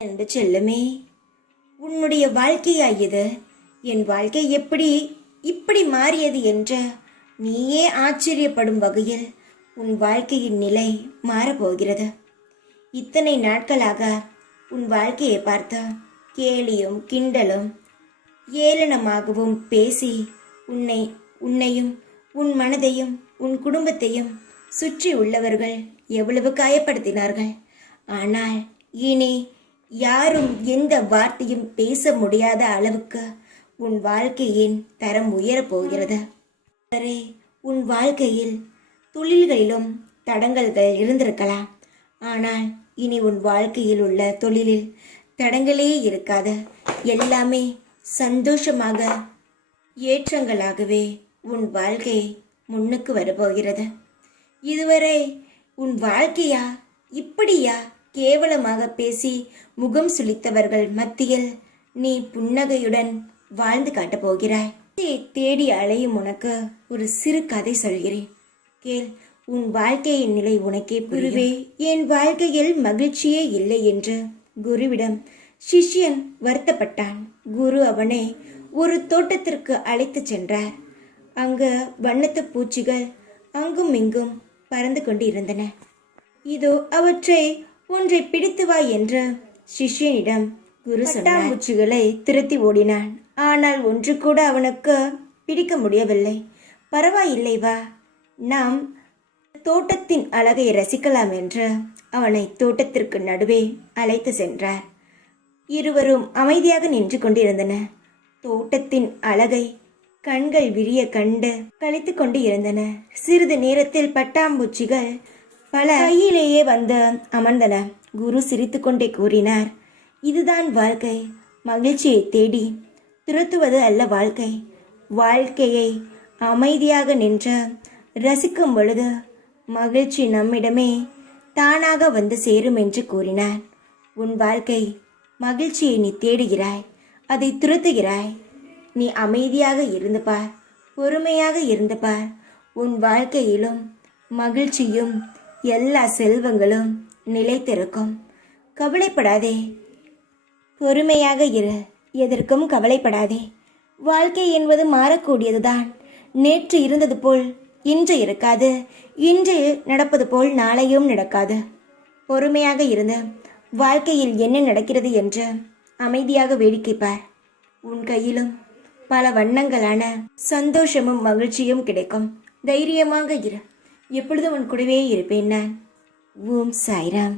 அன்பு செல்லமே, உன்னுடைய வாழ்க்கையா இது? என் வாழ்க்கை எப்படி இப்படி மாறியது என்ற நீயே ஆச்சரியப்படும் வகையில் உன் வாழ்க்கையின் நிலை மாறப்போகிறது. இத்தனை நாட்களாக உன் வாழ்க்கையை பார்த்த கேலியும் கிண்டலும் ஏளனமாகவும் பேசி உன்னையும் உன் மனதையும் உன் குடும்பத்தையும் சுற்றி உள்ளவர்கள் எவ்வளவு காயப்படுத்தினார்கள். ஆனால் இனி யாரும் எந்த வார்த்தையும் பேச முடியாத அளவுக்கு உன் வாழ்க்கையின் தரம் உயரப்போகிறது. உன் வாழ்க்கையில் தொழில்களிலும் தடங்கல்கள் இருந்திருக்கலாம். ஆனால் இனி உன் வாழ்க்கையில் உள்ள தொழிலில் தடங்களே இருக்காது. எல்லாமே சந்தோஷமாக ஏற்றங்களாகவே உன் வாழ்க்கை முன்னுக்கு வரப்போகிறது. இதுவரை உன் வாழ்க்கையா இப்படியா கேவலமாக பேசி முகம் சுளித்தவர்கள் மத்தியில் நீ புன்னகையுடன் வாழ்ந்து காட்டப் போகிறாய். தேடி அலையும் உனக்கு ஒரு சிறு கதை சொல்கிறேன், கேள். உன் வாழ்க்கையின் நிலை உனக்கே குருவே, என் வாழ்க்கையில் மகிழ்ச்சியே இல்லை என்று குருவிடம் சிஷ்யன் வருத்தப்பட்டான். குரு அவனை ஒரு தோட்டத்திற்கு அழைத்து சென்றார். அங்கு வண்ணத்து பூச்சிகள் அங்கும் இங்கும் பறந்து கொண்டு இருந்தன. இதோ அவற்றை ஒன்றை பிடித்து வா என்று சிஷ்யனிடம் குரு சொன்னார். பூச்சிகளை துரத்தி ஓடினான். ஆனால் ஒன்று கூட அவனுக்கு பிடிக்க முடியவில்லை. பரவாயில்லை, வா, நாம் தோட்டத்தின் அழகை ரசிக்கலாம் என்று அவனை தோட்டத்திற்கு நடுவே அழைத்து சென்றார். இருவரும் அமைதியாக நின்று கொண்டிருந்தனர். தோட்டத்தின் அழகை கண்கள் விரிய கண்டு கழித்து கொண்டு இருந்தன. சிறிது நேரத்தில் பட்டாம்பூச்சிகள் பல கையிலேயே வந்து அமர்ந்தன. குரு சிரித்து கொண்டே கூறினார், இதுதான் வாழ்க்கை. மகிழ்ச்சியை தேடி துரத்துவது அல்ல வாழ்க்கை. வாழ்க்கையை அமைதியாக நின்று ரசிக்கும் பொழுது மகிழ்ச்சி நம்மிடமே தானாக வந்து சேரும் என்று கூறினார். உன் வாழ்க்கை மகிழ்ச்சியை நீ தேடுகிறாய், அதை துரத்துகிறாய். நீ அமைதியாக இருந்து பார், பொறுமையாக இருந்து பார். உன் வாழ்க்கையிலும் மகிழ்ச்சியும் எல்லா செல்வங்களும் நிலைத்திருக்கும். கவலைப்படாதே, பொறுமையாக இரு, எதற்கும் கவலைப்படாதே. வாழ்க்கை என்பது மாறக்கூடியதுதான். நேற்று இருந்தது போல் இன்று இருக்காது, இன்று நடப்பது போல் நாளையும் நடக்காது. பொறுமையாக இருந்து வாழ்க்கையில் என்ன நடக்கிறது என்று அமைதியாக வேடிக்கை பார். உன் கையிலும் பல வண்ணங்களான சந்தோஷமும் மகிழ்ச்சியும் கிடைக்கும். தைரியமாக இரு, எப்பொழுதும் உன் கூடவே இருப்பேன் நான். ஓம் சாய்ராம்.